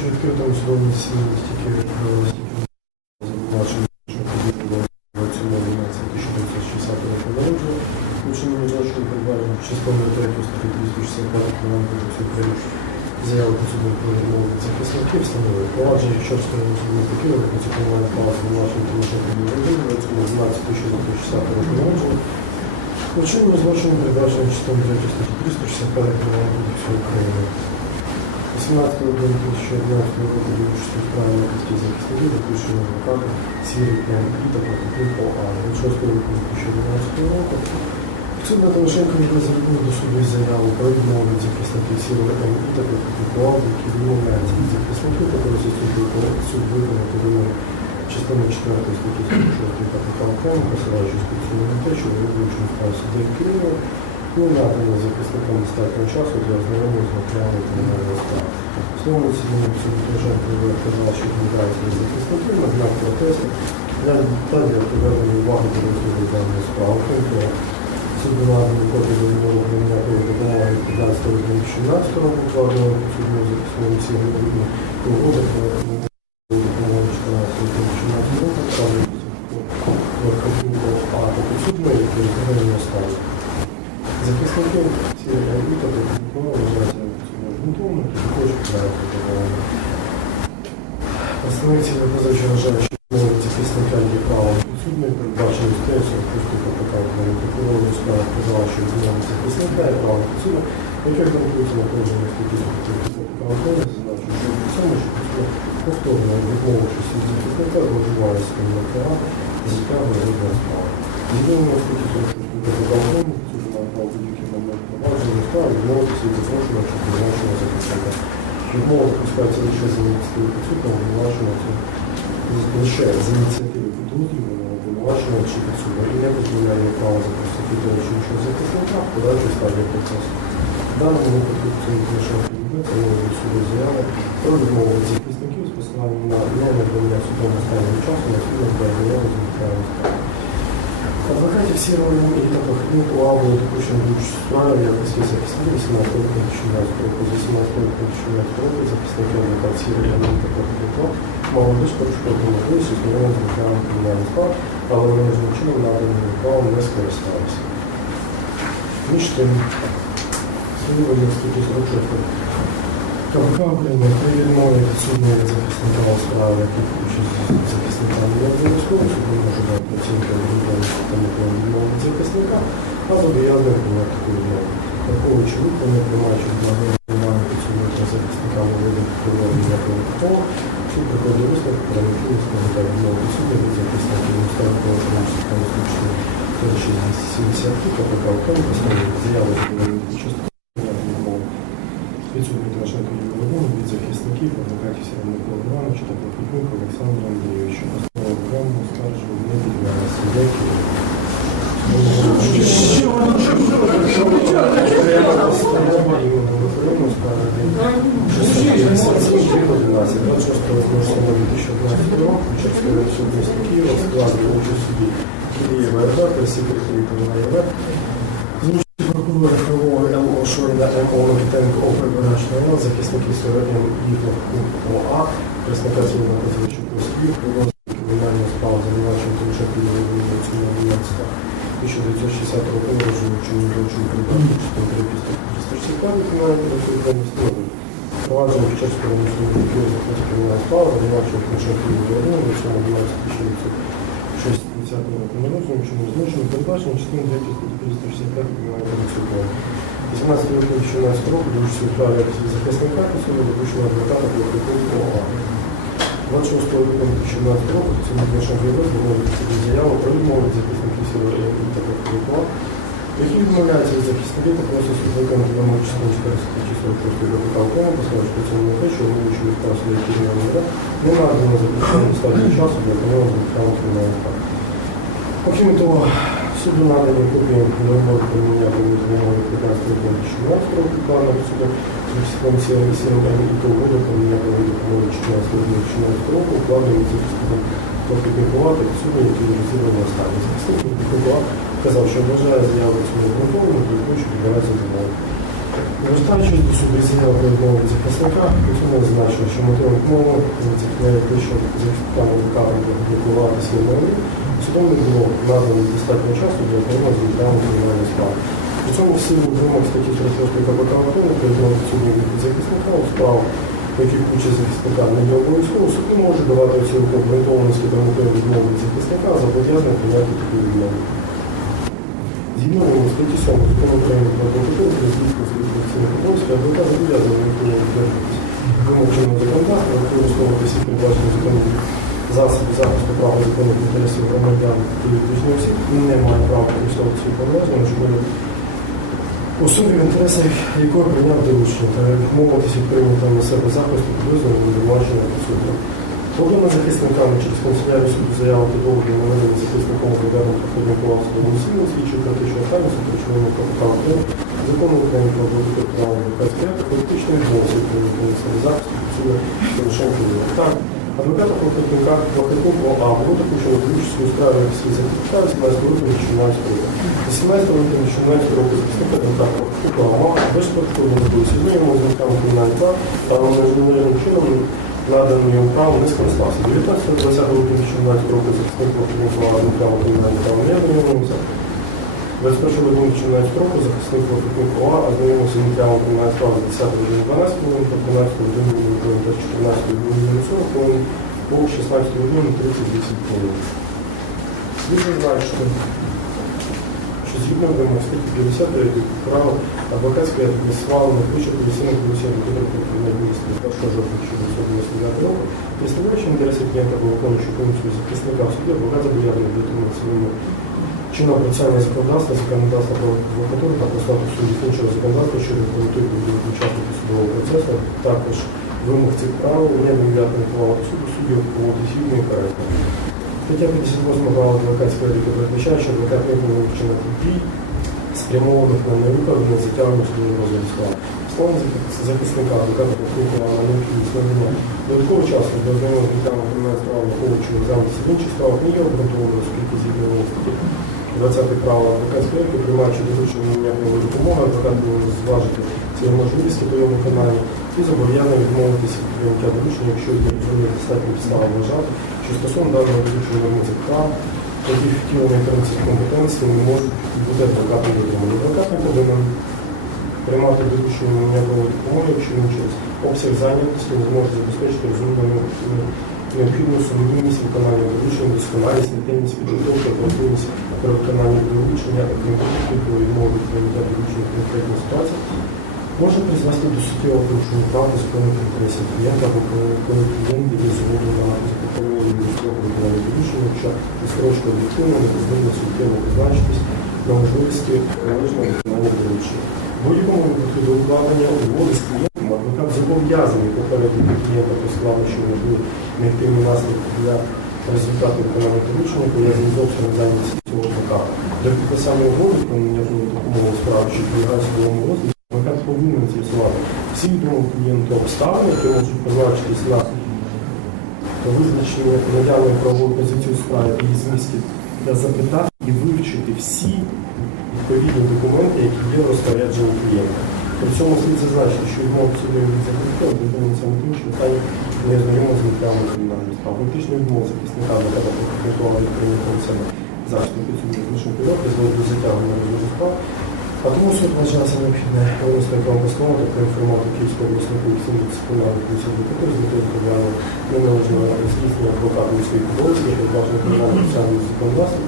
що відкритому судовому засіданні тільки е, звинувачення, що подібно до цього 1960 року народження, Учинення злочину передбачено частковою 3 статті 262 Кримінального кодексу України Заяви по суду про відмову від захисників встановили провадження Чорського судового покіру, яке цікаває право звинувачення Тимошенко Володимира, 12 1960 року народження. Учинення злочину передбачено частиною 3 статті 365 Кримінального кодексу України. 18 грудня 2011 року до участі в справі на катті захисників допущено адвоката Сірі М. І та протокол ОА. 26 грудня 2011 року Суд на Тимошенко відповідь до суду заяву про відмову від захисників Сірої І та протокол, які відмовляються від захисників, та просить суд виконати вимоги частини 4 статті 46 КПК окремо, посилаючись під суду на те, що ви вилучені справи суди в не надано захисникам достатньо часу для ознайомлення з матеріалами кримінальної справи. Слово засідання суду Тимошенко вказав, що відмовляється від захисників на знак протесту та для приведення уваги до розгляду даної справи. Крім того, Суд наданий копію до відмови допомоги 15 грудня 2017 року, вкладеного судового захисного всіх грудня, угоди про допомогу 14 грудня 2017 року, вказує а тобто суд має перезагальні стави. Захисники цієї робіти та допомоги вважаються обґрунтовано, то також вважаються допомогою. Позиції вважають, що відмови захисника є правом підсудної, передбачено стесію, пусту КПК України прокурору справи вказала, що відмови захисника є правом на положенні статті КПК України, зазначив, що в цьому, що після повторного відмовившись від захисника, зловживає своїми права, затягує розгляд справи. Відмовлено статті 46 КПК України, підсудна право будь-який момент провадження справи, відмовитися від запрошення чи призначення захисника. Відмова допускається лише за ініціативи підсудного, обвинуваченого лише з ініціативи підозрюваного, обвинуваченого чи підсудного і не дозволяє право запросити того чи іншого захисника в подальшій процесу. Даному випадку це лише відбувається нової суду заяви про відмову від захисників з посиланням на ненадання судом останнього часу на судом для заяви з матеріалом. Адвокатів Сірова і та Пахнюк УА було допущено до в якості захисників 18 року 2017 року. З 18 року 2017 року захисники адвокат Сірова і та Пахнюк мали більш перешкодну можливість з матеріалом кримінальних справ, але вони чином наданим не скористалися. Між тим, слідування статті 46 КПК України при відмові підсудної захисника у справі, яких участь захисника не обов'язково, суд не може дати оцінку відповідальності та неправильної відмови захисника, а зобов'язаний прийняти таку відмову. Враховуючи виконання, приймаючи вимагання підсудної та захисника виду прокурора ніякого такого, суд приходить висновку про необхідність прийняття відмови підсудної від захисника і ставить положення частини случаї 3670 КПК України, постановлення заяви з частини Підсудний Тимошенко Юрій Володимир від захисників, адвокатів Сергія Івановича та Прокопенка Олександра Андрійовича. Основа окремо скаржу не підлягає суддяки. Києва складно участь судді Києва РД секретарі Києва Прибирачного захисники сьогодні їхав ОА, представника цивільного позивачу Косвів, розвитку кримінальної справи за винуваченням Тимошенко Юрія Володимировича 1960 року народження вчинення злочину передбачення частини 3 після 365 кримінальної відповідальної встановлення. Провадження в Чеському міському відділі захвату кримінальної справи за винуваченням Тимошенко Юрія Володимировича 1960 року народження вчинення злочину передбачення частини 3 статті 365 кримінального кодексу України. 18 лютого 2014 року до участі справі захисника підсудного допущено адвоката Плохотенко ОА. 26 липня 2017 року працівник нашого ЄВ звернув собі заяву про відмову від захисників та Плохотенко які відмовляються від захисників та просять суд виконати вимоги частини 4 статті 46 КПК України, посилаючи цьому на те, що вилучені справ своєї кримінальної справи не надано заключення достатньо часу для виконання матеріалу кримінальної справи. Окрім того, Суду надані копії договору про міня вимоги 15 року 16 року плану суду Консія Сіровені і договору про міня допомоги 14 року 16 року плану захистом прокомунікувати суду, який розірвали останні. Захисник Микола казав, що вважає заяву цього обґрунтованою, то хоче відбиратися домову. Звертаючись до суду заяви про відмову від захисника, хотіли зазначити, що мотивом відмови захисник те, що захисникам адвокатам опублікувати свої мови, судом не було надано достатньо часу для отримання змінного кримінальної справи. При цьому всі вимог статті 46 КПК України суду від захисника у справу, в яких участь захисника не є обов'язково, суд не може давати оцінку обґрунтованості та мотиву відмови від захисника зобов'язаних прийняти таку відмову. Згідно з статті 7 закону України про адвокатуру, про здійснення світових обов'язків, адвокат зобов'язаний виконувати вимог чинного законодавства, використовувати всі передбачені законом засоби захисту прав законних інтересів громадян і юридичних осіб не має права використовувати свої повноваження, щоб особі, в інтересах якої прийняв доручення, та відмовитися від прийнятого на себе захисту підозрюваного обвинувачення суду. Проблема захисниками через канцелярію суду заяву підозрюваного наведення захисником адвокатом проходить класу до Мусіна, свідчить про те, що останні КПК України, закону України про адвокатуру права адвокатських актів, фактично відмовився від на себе захисту суду Порошенко. Так, адвоката проходника Вахикова А було допущено до у справі всі захисника 18 років 18 років. 18 років 18 років захисника адвоката Вахикова А безпосередньо добився. Ми йому зникали кримінальний прав, та неможливим чином надано йому право не скористався. 19-20 років 18 років захисник Вахикова А зникав кримінальний право не ознайомився. 21 липня 2014 року захисник Вахикова А ознайомився з матеріалом кримінальної справи з 10 години 12 хвилин, по 13 години та 14 години 40 хвилин, по 16 годин 38 хвилин. Дуже значно, що згідно вимог статті 50 право адвокатське адміністрування вище професійних комісій адвокатів прем'єр-міністра 1 жовтня 1999 року, представляючи інтереси клієнта або виконуючи функцію захисника в суді, адвокат зобов'язаний дотримуватися вимог чинного процесуального законодавства, законодавства про адвокатуру та про статус суддів іншого законодавства щодо до учасників судового процесу, також вимог цих правил не довіряти права суду суддів проводить вільний і. Стаття 58 права адвокатської етики передбачає, що адвокат не повинен вчинити дій, спрямованих на невиправдане затягування судового розгляду справи. Словом захисника адвоката покликала на необхідність надання додаткового часу для ознайомлення з кримінальної справи, враховуючи в інших справах, не є обґрунтованою, оскільки згідно статті 20 права адвокатської етики, приймаючи доручення ніякої допомоги, адвокат повинен зважити ці можливості по його виконанні і зобов'язаний відмовитися від прийняття доручення, якщо є достатньо підстави вважати, що стосовно даного доручення прав, які втілені інтернетів компетенції не можуть бути адвокатом дотримані. Адвокат не повинен приймати доручення ніякої допомоги, якщо він через обсяг зайнятості не зможе забезпечити розумну необхідну сумнівність виконання доручення, досконалість, ретельність підготовки, оперативність при виконанні доручення, окрім про відмови від прийняття доручення в конкретній ситуації, може призвести до суттєвого порушення прав та законних інтересів клієнта або коли клієнт буде згоду на запропоновані від цього виконання доручення, якщо відстрочка об'єктивно не повинна суттєво позначитись на можливості належного виконання доручення. В будь-якому випадку до укладення угоди з клієнтом адвокат зобов'язаний попередити клієнта про складу, що можливі негативні наслідки для результату виконання доручення, пов'язані з обсягом зайнятості цього адвоката. Для підписання угоди про допомогу справи, що підлягає повинен відомі клієнту обставини, які можуть позначитись на визначення наявної правової позиції у справі і змісті та запитати і вивчити всі відповідні документи, які є в розпорядженні клієнта. При цьому слід зазначити, що судові від захисника відбувається на тим, що питання не знайомо з матеріалами кримінальної справи. Фактично відмова захисника адвоката проконтролювала від прийняття на себе захисту підсудних лише період призводить до затягування справ. А тому суд вважався необхідне винести вам постанову та проінформувати Київського обласного комісії дисциплінарної комісії адвокатури з метою проблеми неналежного здійснення адвокатами своїх обов'язків, передбачено кримінальним процесуальним законодавством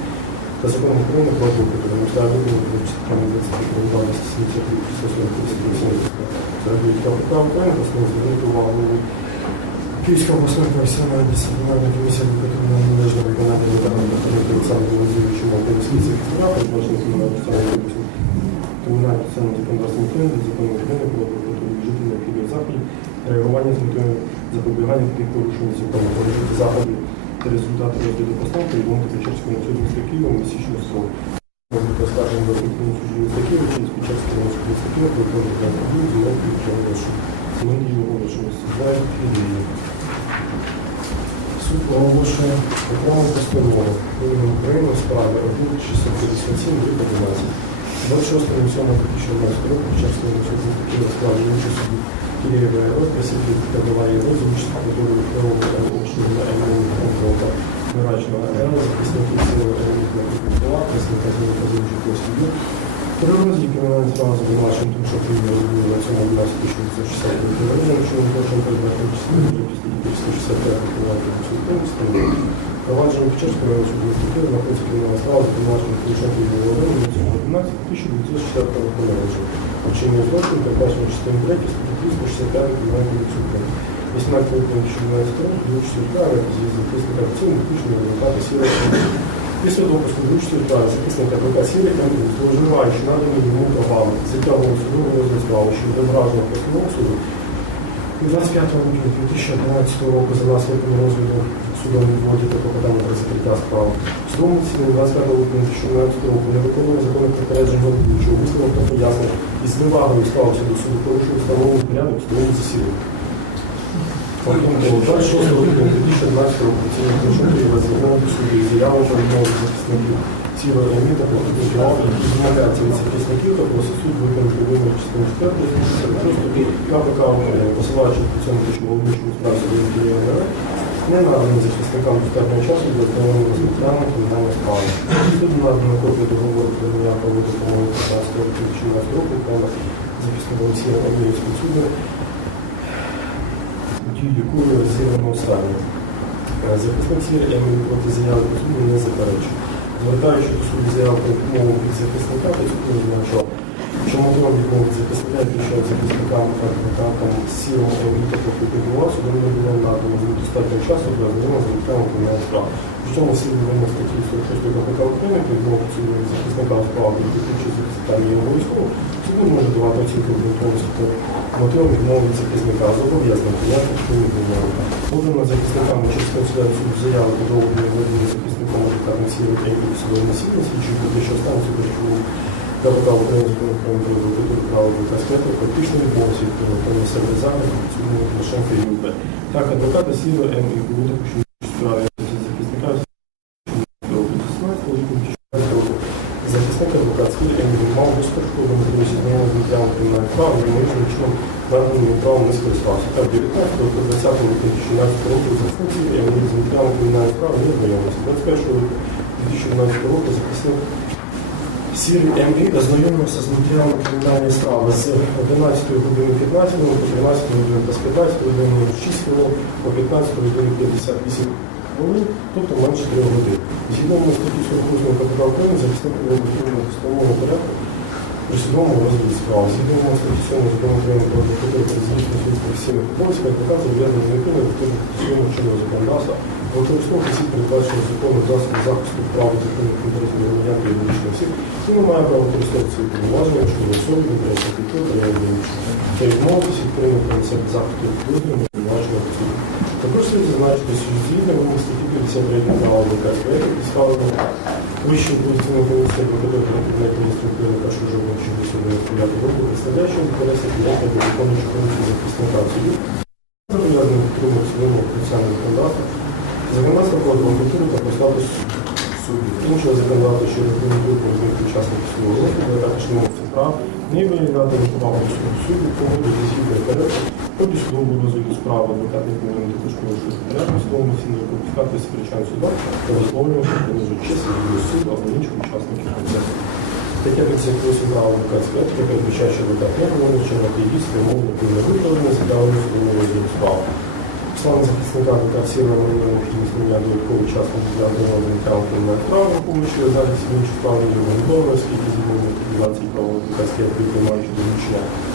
та законом України про адвокатуру. Тому що відповідно до частини 23 права 173 49 КПК України постанову звернути увагу. Київська обласна професіональна дисциплінарна комісія адвокатури на належне виконання Михайла Петренка Олександра Володимировича Малтинський секретаря, передбачено кримінальним кримінального соціального законодавства України, закону України про життя необхідних заходів, реагування з метою запобігання таких порушень закону, порушити заходів та результати розгляду поставки і мовити Печерського суду міста Києва місячну суму. Може бути оскаржено до Конституційного суду міста Києва через Печерського міського міста Києва, про те, що там був зіновки і чоловічу. Ми її оголошуємо суддя і. Суд оголошує окрему постанову Києва України у справі 657 11. 26 7 2012 року під час суду Києва склали участь суду Києва РФ, присягів передала його за участь прокурору Кривого обшуку на МНУ Контролта Мирачного РФ, захисників сили Ремітного Кіпітула, присягів зміни позивчих Костюбів. При розгляді кримінальної справи звинувачення тому, що Києва розуміли на цьому 12 1969 року, що він злочин передбачив числі 165 Провадження суду міста Києва знаходиться кримінальна справа за домашнім тому що Києві на 11 1960 року народження. Вчинення злочин, передбачено частиною 3 статті 365 кримінального кодексу України. 18 липня 2012 року до участі справи зі захисника оцінки включені результати сірої Після допуску до участі справи захисника АПК сірий конкурс, зловживаючи надані йому правами, затягував судового справи, що відображено постанову суду, і 25 липня 2011 року за наслідком розгляду судом відводі та попадання про закриття справи. В судовому засіданні 25 липня 2011 року не виконує законних попереджень головуючого висновок та пояснень і з невагою ставився до суду, порушив встановлений порядок в судовому засіданні. Потім того 26 липня 2011 року оцінює Кривова звернула до суду і заяву про відмову захисників цілої ліміта про підняв, які змовляються від захисників та просить виконати вимоги частини 4 статті КПК України, посилаючи при цьому що головуючому справі судові Києва не надані захисникам достатньо часу для встановлення розпитання кримінальної справи. Суд надано копію договору про надання правової допомоги 15 років 2018 року, прямо захисником Сіра Андріївського суду, дію якої розірвано стані. Е, Захисник Емілі проти заяви по суду не заперечує. Звертаючи до суду заяву про відмову від захисника, то суд зазначав, що мотивом відмови від захисника, який що захисникам та адвокатам сілом Емілі та проти підмова, судом не було надано з достатньо часу для ознайомлення з матеріалом кримінальної справи. При цьому силі статті 46 КПК України про відмову суду від захисника у справі від підключення захисника є обов'язково, суд може давати оцінку обґрунтованості мотивом відмови від захисника зобов'язаний прийняти чинні відмови. Подано захисниками через консулярну суду заяву про доводення адвокатних сіл та судової насильства, слідчі буде, що стане судовому КПК України закону про адвокатуру права адвокатського фактично відмовився від того, про себе від судового Тимошенка і ЮП. Так, адвокати сіли М і допущені до справи захисника року 16 липня 2016 року. Захисник адвокат сіли М мав безперешкодну можливість знайомого з матеріалом кримінальних прав, і ми чином наданим йому правом не скористався. Так, 19 до 20 липня 2017 року захисник М з матеріалом кримінальних прав не знайомився. 21 липня 2012 року захисник Сірий МІ ознайомився з матеріалами кримінальної справи з 11 години 15 по 13 години та з 15 години 6 хвилин по 15 години 58 хвилин, тобто менше 3 годин. Згідно статті 48 КПК України захисник порядку при судовому розгляді справи. Згідно з статті 7 закону України про адвокатуру та здійснення своїх професійних обов'язків, адвокат зобов'язаний виконувати відповідно своєму чинного законодавства, використовувати всі передбачені законом засоби захисту прав і законних інтересів громадян та юридичних осіб, і не має права використовувати свої повноваження щодо особи, інтересів культури та іншого. Та відмовитися від прийняти себе захисту відповідно 17 суздільна вимог статті 53 правил ВКСП, підставлено Вищого Конституційного комісії виконавчого Кабінету міністрів України першого жовтня 1969 року, представляючи інтереси клієнта до виконуючого комісії захисника суду, зобов'язаний дотримуватися вимог процесуального законодавства, законодавства про адвокатуру та про статус суддів, іншого законодавства щодо рекомендує правових учасників свого розгляду, а також мовців прав не виявляти повагу до суду суду, погоди засідання порядку, ході судового розгляду справи адвокатних мовлень також порушує порядку судовому засіданні, пропускати сперечань суда та висловлювати понижу честь суду або інших учасників процесу. Таке підсвітлося право адвокатської етики, передбачає, що адвокат не повинен вчинити дії спрямовані на виправлення задавлення судового розгляду справи. Слава захисника адвокат Сіла Володимира необхідність надання додаткового часу для отримання матеріалу кримінальних прав, враховуючи захист інших прав і з 20 право адвокатської етики, маючи долучення